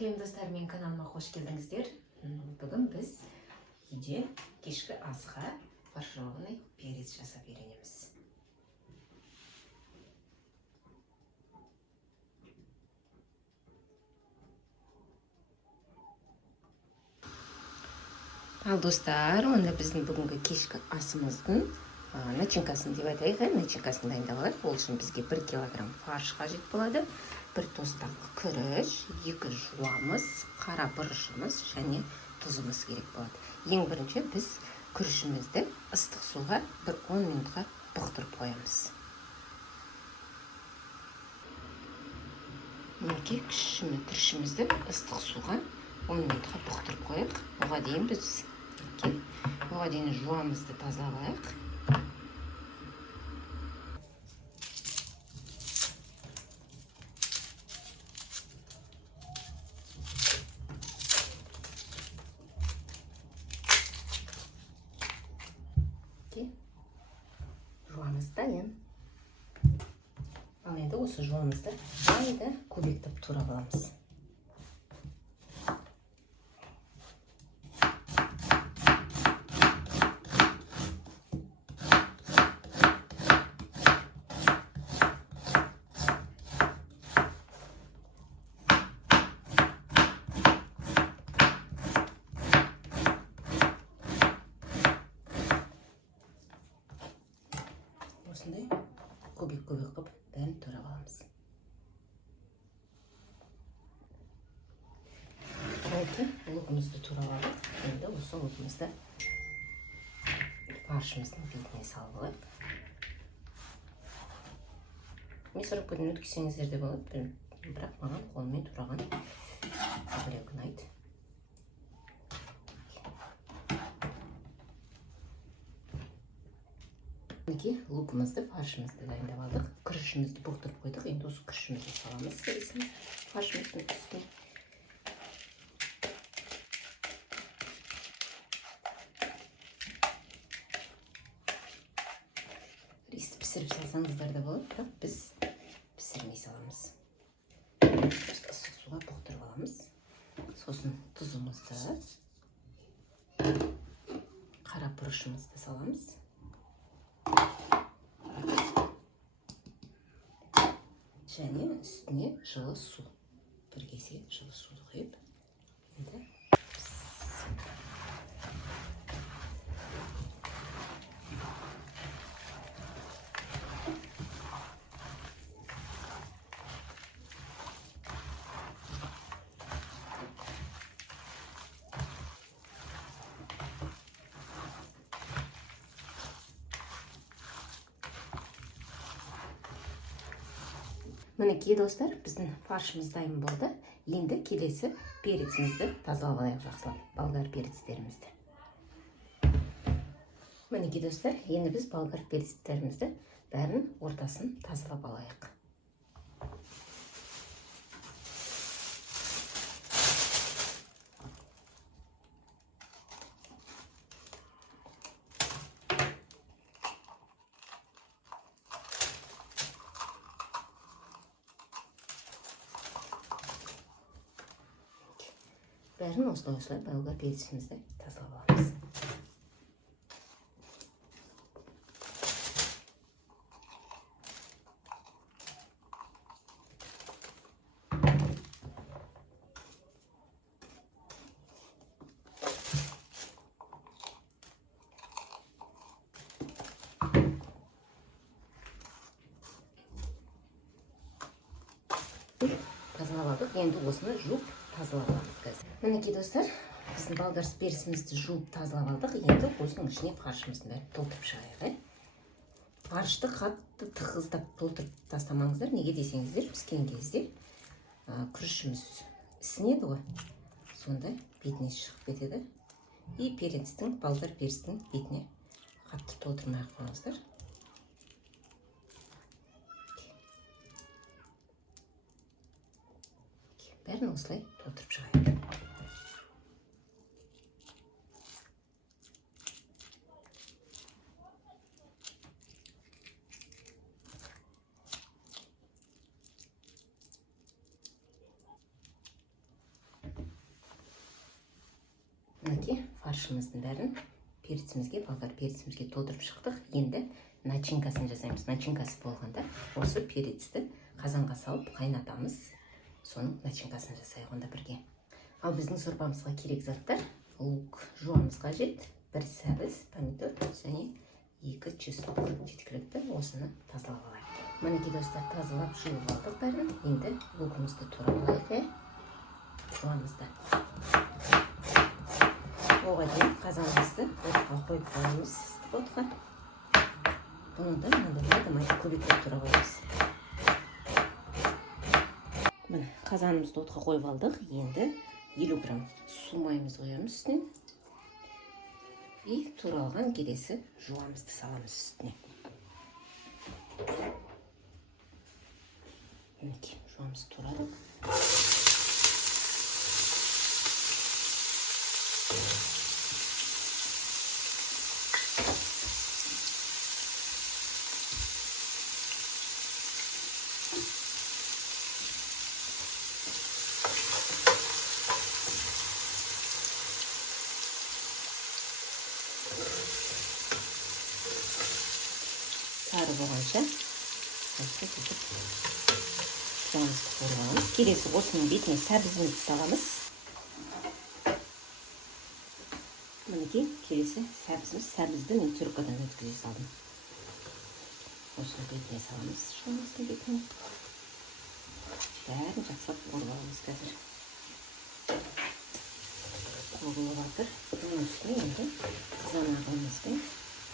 Сәлем достар, мен каналыма қош келдіңіздер. Бүгін біз үйде кешкі асқа фаршированный перец жасап үйренеміз. Ал достар, онда біздің бүгінгі кешкі асымыздың начинкасын деп айтайық, начинкасын дайындап алайық. Ол үшін бізге 1 килограмм фарш қажет болады. 1 тостақ күріш, 2 жуамыз, қара бұрышымыз және тұзымыз керек болады. Ең бірінші біз күрішімізді ыстық суға 10 минутқа бұқтырып қоямыз. Мінекей күрішімізді ыстық суға 10 минутқа бұқтырып қояйық. Оған дейін жуамызды тазалайық. Жуамыз дайын. Ал енді осы жуамызды жайды көбектеп турап аламыз. Осындай көбек-көбек қып бәрін турап аламыз. Лукымызды турап алдық. Енді осы лукымызды фаршымыздың бетіне салып алайық. Мясорубкадан өткізсеңіздер де болады, бірақ маған қолмен тураған көбірек ұнайды. Лукымызды, фаршымызды дайындап алдық. Күрішімізді бұқтырып қойдық. Енді осы күрішімізді саламыз фаршымыздың үстіне. Ристі пісіріп салсаңыздар да болады, бірақ біз пісірмей саламыз. Ыстық суға бұқтырып аламыз. Сосын тұзымызды, қара бұрышымызды саламыз. Және үстіне жылы су. Бір кесе жылы суды құйып. Енді мінекей достар, біздің фаршымыз дайын болды. Енді келесі перецімізді тазалап алайық жақсылап, болгар перецтерімізді. Мінекей достар, енді біз болгар перецтерімізді бәрін ортасын тазалап алайық. Бәрін осылай болгар перецімізді тазалап аламыз. Тазалап алдық, енді осыны жуып тазалап аламыз қазір. Мінекей достар, біздің болгар перецімізді жуып тазалап алдық. Енді осының ішіне фаршымыздың бәрін толтырып шығайық. Фаршты қатты тығыздап толтырып тастамаңыздар. Неге десеңіздер, піскен кезде күрішіміз ісінеді ғой. Сонда бетіне шығып кетеді. И перецтің, болгар перецтің бетіне қатты толтырмай қойыңыздар. Бәрін осылай толтырып шығайық. Мінекей фаршымыздың бәрін болгар перецімізге толтырып шықтық. Енді начинкасын жасаймыз. Начинкасы болғанда осы перецті қазанға салып қайнатамыз. Соның начинкасын жасайық онда бірге. Ал біздің сорпамызға керек заттар: лук жуамыз қажет, 1 сәбіз, помидор және 2 чеснок жеткілікті. Осыны тазалап алайық. Мінекей достар, тазалап жуып алдық бәрін. Енді лукымызды турап алайық. Жуамызды. Оған дейін қазанымызды отқа қойып қоямыз. Отқа. Бұны да мынадай көбейтіп турап аламыз. Міне, қазанымызды отқа қойып алдық. Енді 50 грамм су майымызды қоямыз үстіне. И туралған келесі жуамызды саламыз үстіне. Мінекей, жуамызды турадық. Сары болғанша осы сөйтіп жуамызды қорғаймыз. Келесі осының бетіне сәбізімізді саламыз. Мінекей келесі сәбізді мен түркадан өткізе салдым. Осының бетіне саламыз, жуамыздың бетіне. Бәрін жақсылап қорғаймыз қазір. Қорғылып жатыр. Оның үстіне енді қызанағымызбен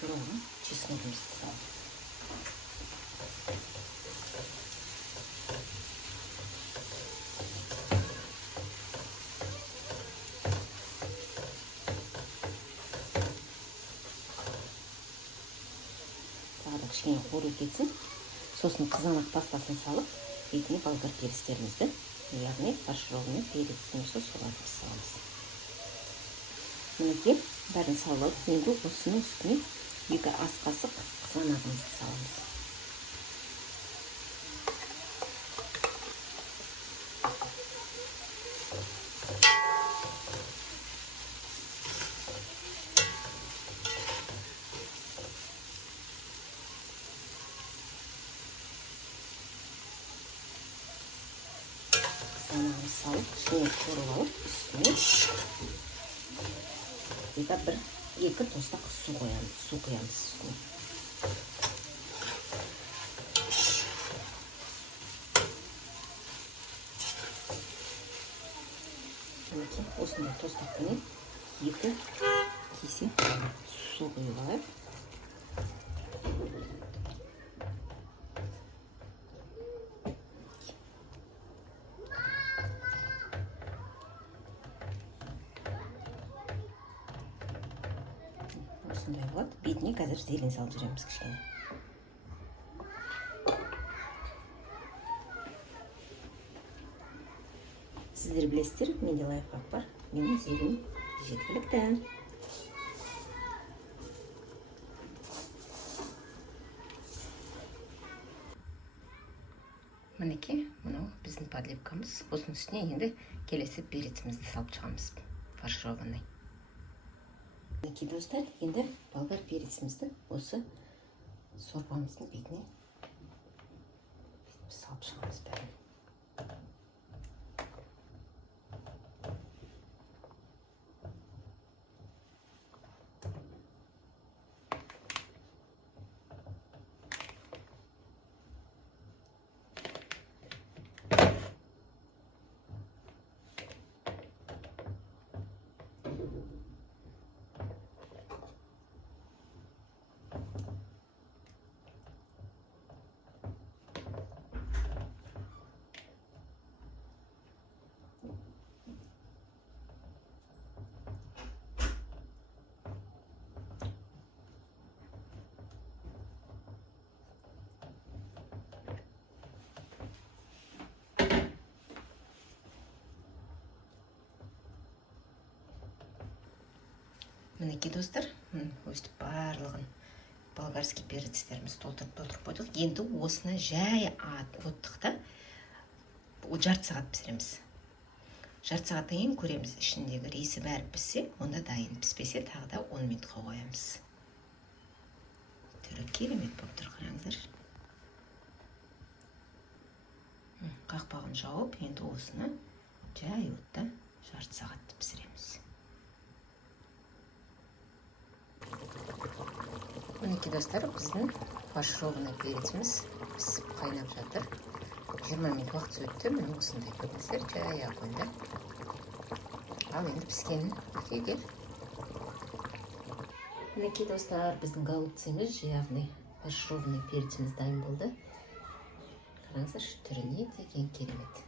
туралған чесногымызды салдым. Кішкене қоры кетсін. Сосын қызанақ пастасын салып, бетіне болгар перецтерімізді, яғни фаршированный перецімізді солатып саламыз. Мінекей бәрін салып, енді осының үстіне 2 ас қасық қызанағымызды саламыз. Қызанағымызды салып, кішкене қорып алып, үстіне 1-2 тостақ су құямыз үстіне. Осындай тостақпенен 2 кесе су құйып алайық. Осындай болады. Бетіне қазір зелень салып жүреміз кішкене. Сіздер білесіздер, менде лайфхак бар. Менің зелень жеткілікті. Мінекей, мынау біздің подливкамыз. Осының үстіне енді келесі перецімізді салып шығамыз. Фаршированный. Мінекей достар, енді болгар перецімізді осы сорпамыздың бетіне салып шығамыз бәрін. Мінекей достар, өстіп барлығын болгарский перецтеріміз толтырып қойдық. Енді осыны жай оттықта жарты сағат пісіреміз. жарты сағаттан кейін көреміз, ішіндегі рисі бәрі піссе, онда дайын. Піспесе тағы да 10 минутқа қоямыз. Түрі керемет болып тұр, қараңыздар. Қақпағын жауып, енді осыны жай отта жарты сағатты пісіреміз. Мінекей достар, біздің фаршированный переціміз пісіп қайнап жатыр. 20 минут уақыт өтті, міне осындай көріністер жай ақойында. Ал енді піскенін кейде. Мінекей достар, біздің голубцеміз, яғни фаршированный переціміз дайын болды. Қараңыздар, түріне деген керемет.